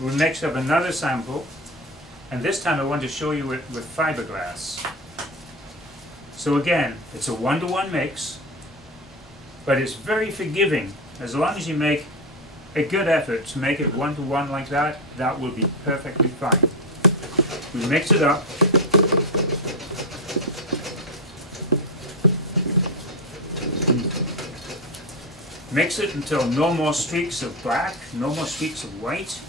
we'll mix up another sample, and this time I want to show you it with fiberglass. So again, it's a 1-to-1 mix, but it's very forgiving. As long as you make a good effort to make it 1-to-1 like that, that will be perfectly fine. We mix it up. Mix it until no more streaks of black, no more streaks of white.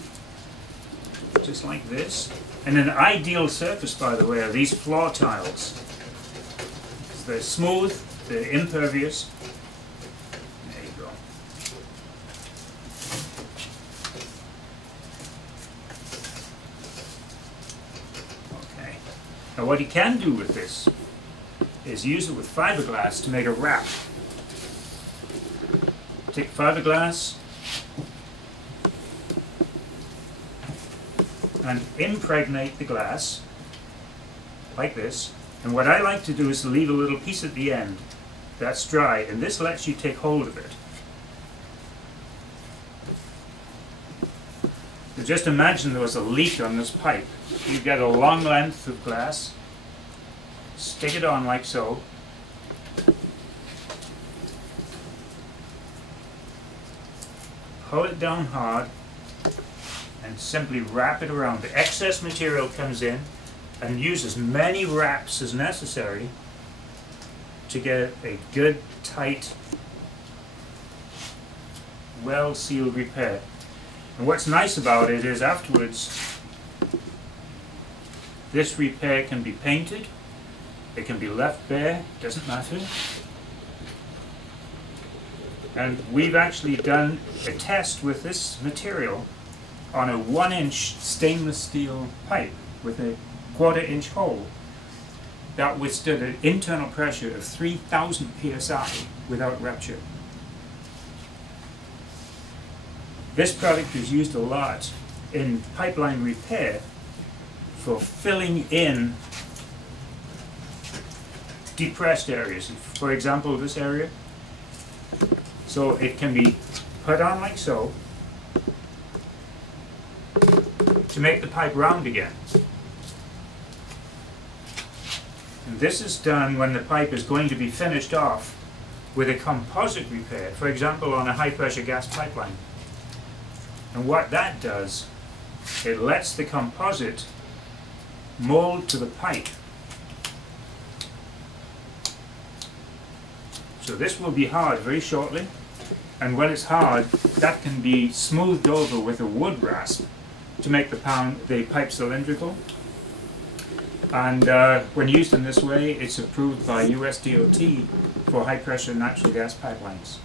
Just like this. And an ideal surface, by the way, are these floor tiles. They're smooth, they're impervious. There you go. Okay. Now what you can do with this is use it with fiberglass to make a wrap. Take fiberglass and impregnate the glass like this. And what I like to do is to leave a little piece at the end that's dry, and this lets you take hold of it. So just imagine there was a leak on this pipe. You get a long length of glass, stick it on like so, pull it down hard, and simply wrap it around. The excess material comes in, and use as many wraps as necessary to get a good, tight, well-sealed repair. And what's nice about it is afterwards, this repair can be painted, it can be left bare, doesn't matter. And we've actually done a test with this material on a 1-inch stainless steel pipe with a 1/4-inch hole that withstood an internal pressure of 3,000 psi without rupture. This product is used a lot in pipeline repair for filling in depressed areas. For example, this area. So it can be put on like so to make the pipe round again. And this is done when the pipe is going to be finished off with a composite repair, for example on a high pressure gas pipeline. And what that does, it lets the composite mold to the pipe. So this will be hard very shortly, and when it's hard, that can be smoothed over with a wood rasp to make the pipe cylindrical. And when used in this way, it's approved by US DOT for high pressure natural gas pipelines.